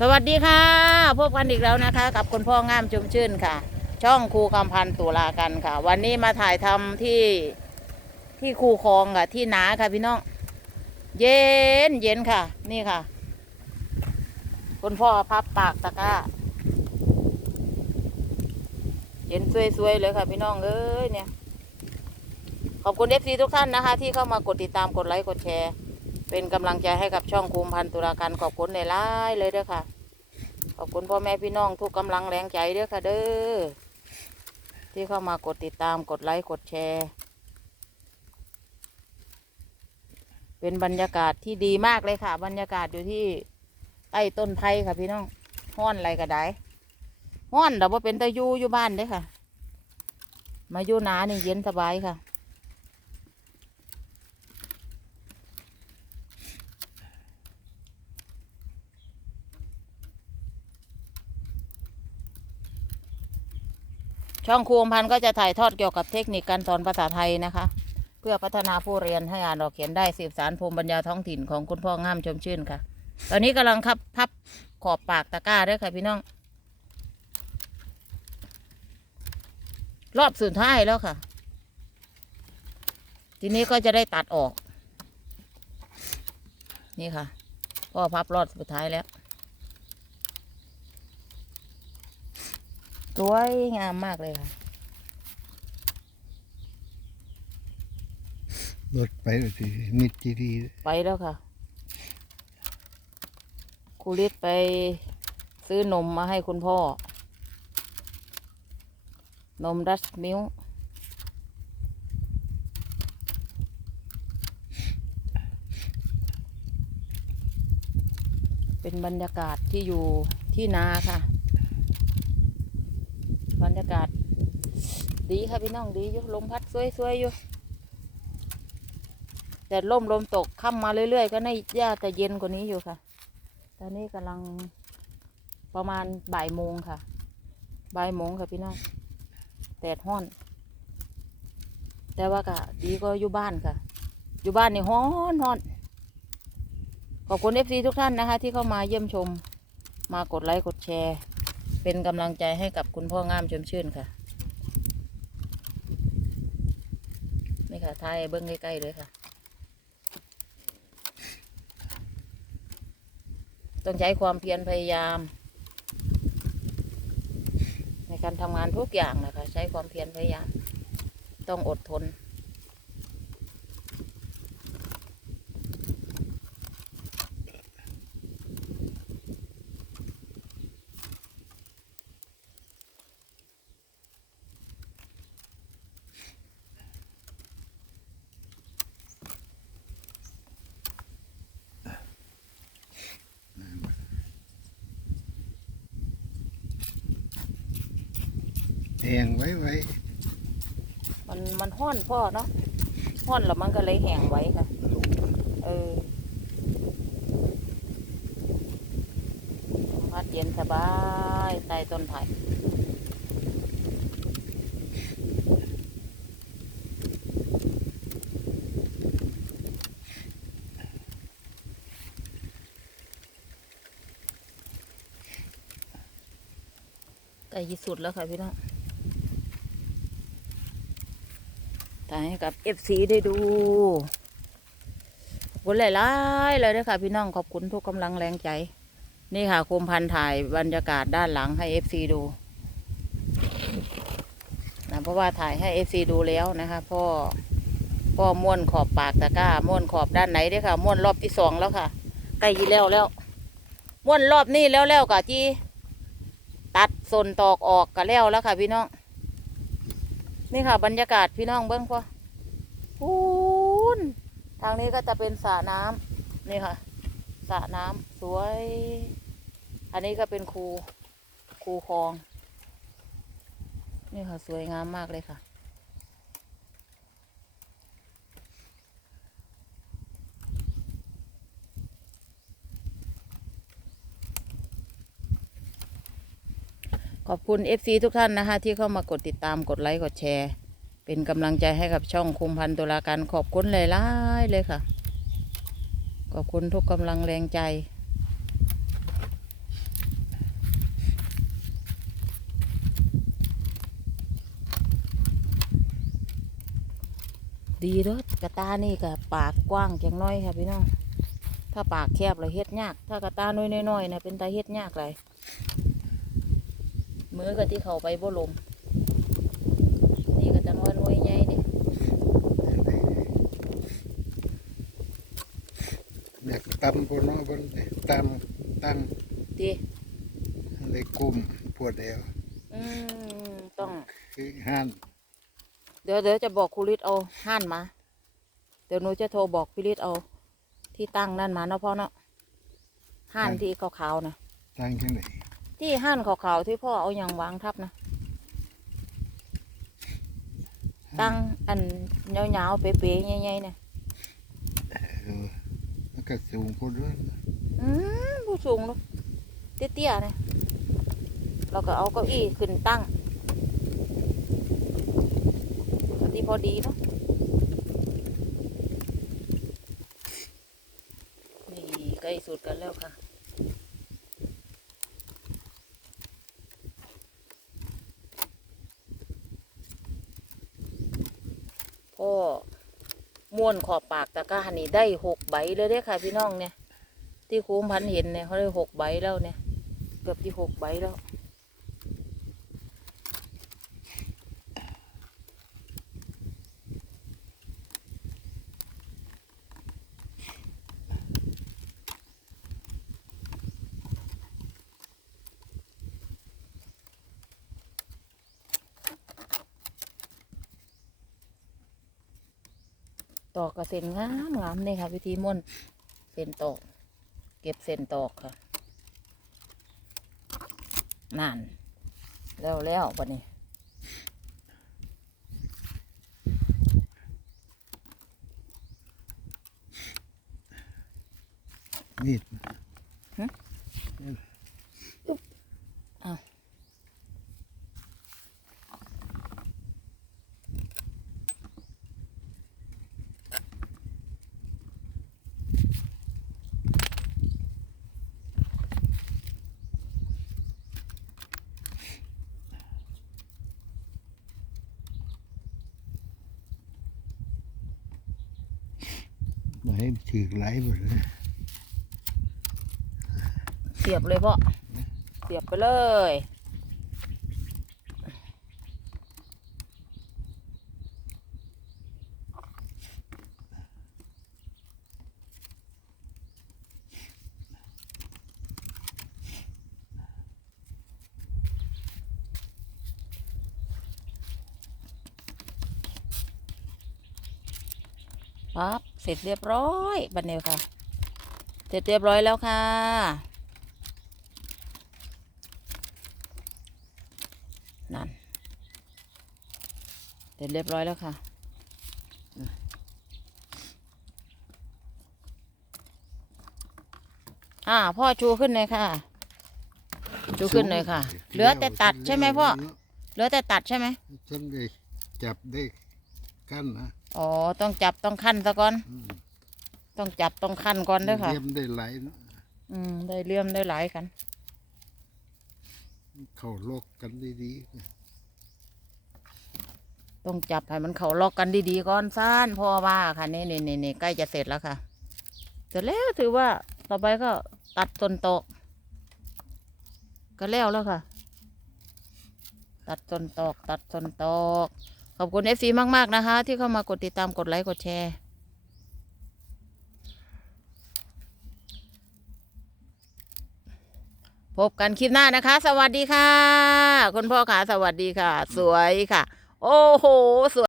สวัสดีค่ะ พบกันอีกแล้วนะคะ กับคุณพ่องามชมชื่นค่ะ ช่องครูกำพันตุลากันค่ะ วันนี้มาถ่ายทำที่ที่คูคลองค่ะ ที่นาค่ะพี่น้อง เย็นเย็นค่ะ นี่ค่ะ คุณพ่อพับปากตะกร้าเย็นสวยๆเลยค่ะพี่น้องเอ้ยเนี่ย ขอบคุณเอฟซีทุกท่านนะคะ ที่เข้ามากดติดตามกดไลค์กดแชร์ เป็นกำลังใจให้กับช่องคุมพันตุลาการขอบคุณในไลน์เลยเด้อค่ะ ขอบคุณพ่อแม่พี่น้องทุกกำลังแรงใจเด้อค่ะเด้อที่เข้ามากดติดตามกดไลค์กดแชร์ เป็นบรรยากาศที่ดีมากเลยค่ะ บรรยากาศอยู่ที่ใต้ต้นไผ่ค่ะพี่น้องห้อนอะไรก็ได้ห้อนแต่ว่าเป็นตะยูอยู่บ้านเด้อค่ะ มาอยู่นานี่เย็นสบายค่ะ ช่องครูอมพันธ์ก็จะถ่ายทอดเกี่ยวกับเทคนิคการสอนภาษาไทยนะคะ เพื่อพัฒนาผู้เรียนให้อ่านออกเขียนได้สืบสารภูมิปัญญาท้องถิ่นของคุณพ่องามชมชื่นค่ะ ตอนนี้กำลังคับพับขอบปากตะกร้าด้วยค่ะพี่น้อง รอบสุดท้ายแล้วค่ะ ทีนี้ก็จะได้ตัดออก นี่ค่ะพ่อพับรอบสุดท้ายแล้ว สวยงามมากเลยค่ะรถไปสิมิดจีดีไปแล้วค่ะครูฤทธิ์ไปซื้อนมมาให้คุณพ่อ นมดัชมิลค์เป็นบรรยากาศที่อยู่ที่นาค่ะ บรรยากาศ ดีค่ะพี่น้องดีอยู่ลมพัดสวยๆอยู่แต่ลมลมตกค่ำมาเรื่อยๆ ก็ในหญ้าจะเย็นกว่านี้อยู่ค่ะ ตอนนี้กำลังประมาณบ่ายโมงค่ะ บ่ายโมงค่ะพี่น้องแดดห้อน แต่ว่ากะดีก็อยู่บ้านค่ะ อยู่บ้านนี่ฮ้อนฮ้อนขอบคุณเอฟซีทุกท่านนะคะ ที่เข้ามาเยี่ยมชม มากดไลค์กดแชร์ เป็นกำลังใจให้กับคุณพ่องามชมชื่นค่ะ นี่ค่ะทายเบิ้งใกล้ๆเลยค่ะ ต้องใช้ความเพียรพยายาม ในการทำงานทุกอย่างนะคะ ใช้ความเพียรพยายาม ต้องอดทน แหงไว้ไว้มันมันห้อนพ่อเนาะห้อนแล้วมันก็เลยแห้งไว้ค่ะเออลมพัดเย็นสบายใต้ต้นไผ่ใกล้ที่สุดแล้วค่ะพี่น้อง ถ่ายให้กับ FC ได้ดูขอบคุณหลายๆเลยด้วยค่ะพี่น้องขอบคุณทุกกำลังแรงใจ นี่ค่ะคุมพันถ่ายบรรยากาศด้านหลังให้ FC ดูนะเพราะว่าถ่ายให้ FC ดูแล้วนะคะพ่อพ่อม้วนขอบปากตะกร้าม้วนขอบด้านไหนด้วยค่ะม้วนรอบที่สองแล้วค่ะใกล้ยีแล้วแล้วม้วนรอบนี้แล้วแล้วกะที่ตัดส่วนตอกออกกะแล้วแล้วค่ะพี่น้อง นี่ค่ะ บรรยากาศพี่น้องเบิ้งพอพูนทางนี้ก็จะเป็นสระน้ำนี่ค่ะสระน้ำสวย อันนี้ก็เป็นคูคูคลอง นี่ค่ะ สวยงามมากเลยค่ะ ขอบคุณ FC ทุกท่านนะคะ ที่เข้ามากดติดตามกดไลค์กดแชร์ เป็นกำลังใจให้กับช่องคุมพันตุลาการขอบคุณเลยล่เลยค่ะ ขอบคุณทุกกำลังแรงใจ ดีด้วยกระตานี่กับปากกว้างจังน้อยค่ะพี่น้องถ้าปากแคบเลยเฮ็ดยาก ถ้ากระตาน้อยๆนะเป็นตาเฮ็ดยากเลย มือก็ที่เขาไปบ่ลม นี่ก็จังว่าหน่วยใหญ่นี่อยากตำคนเนาะบนตำตั้งดีเลยกุมปวดเอวอืมต้อง คือห้านเดี๋ยวเดี๋ยวจะบอกครูฤทธิ์เอาห้านมา เดี๋ยวหนูจะโทรบอกพี่ฤทธิ์เอา ที่ตั้งนั่นมาเนาะพ่อเนาะห้านที่ขาวๆนะ ตั้งจังไหน ที่ห้านขาวๆที่พ่อเอาอย่างวางทับนะตั้งอันยาวๆเป๊ะๆใหญ่ๆเนี่ยเออมันก็สูงคนด้วยอืมผู้สูงเนาะเตี้ยๆเนี่ยเราก็เอาเก้าอี้ขึ้นตั้งที่พอดีเนาะนี่ใกล้สุดกันแล้วค่ะ พ่อม้ วนขอบปากตะกร้านี่ได้หกใบเลยเด้ค่ะพี่น้องเนี่ย ที่คุ้มพันเห็นเนี่ยเขาได้หกใบแล้วเนี่ย เกือบที่หกใบแล้ว ตอกกระเซ็นงามงามนี่ค่ะ วิธีม้วนเส้นตอก เก็บเส้นตอกค่ะนั่นแล้วแล้วบัดนี้มีด หนถือไหลหมดเลยเสียบเลยพ่อเสียบไปเลย ปั๊บเสร็จเรียบร้อยบันเนวค่ะ เสร็จเรียบร้อยแล้วค่ะ นั่น เสร็จเรียบร้อยแล้วค่ะอ่าพ่อชูขึ้นเลยค่ะ ชูขึ้นเลยค่ะ เหลือแต่ตัดใช่ไหมพ่อ เหลือแต่ตัดใช่ไหมฉันได้จับได้กั้นนะ อ๋อ ต้องจับต้องขั้นซะก่อน อืมต้องจับต้องขั้นก่อนเด้วยค่ะเยี่ยมได้ไหลเนาะอืม ได้เลื่อมได้หลายกัน เข้าโลกกันดีต้องจับให้มันเขาล็อกกันดีๆก่อนซ่านพ่อว่าค่ะนี่นี่นี่นี่ใกล้จะเสร็จแล้วค่ะ เสร็จแล้วถือว่าต่อไปก็ตัดต้นตอกก็แล้วแล้วค่ะ ตัดต้นตอก ตัดต้นตอก ขอบคุณเอฟซีมากๆนะคะ ที่เข้ามากดติดตามกดไลค์กดแชร์พบกันคลิปหน้านะคะ สวัสดีค่ะ คุณพ่อขาสวัสดีค่ะ สวยค่ะ โอ้โหสวย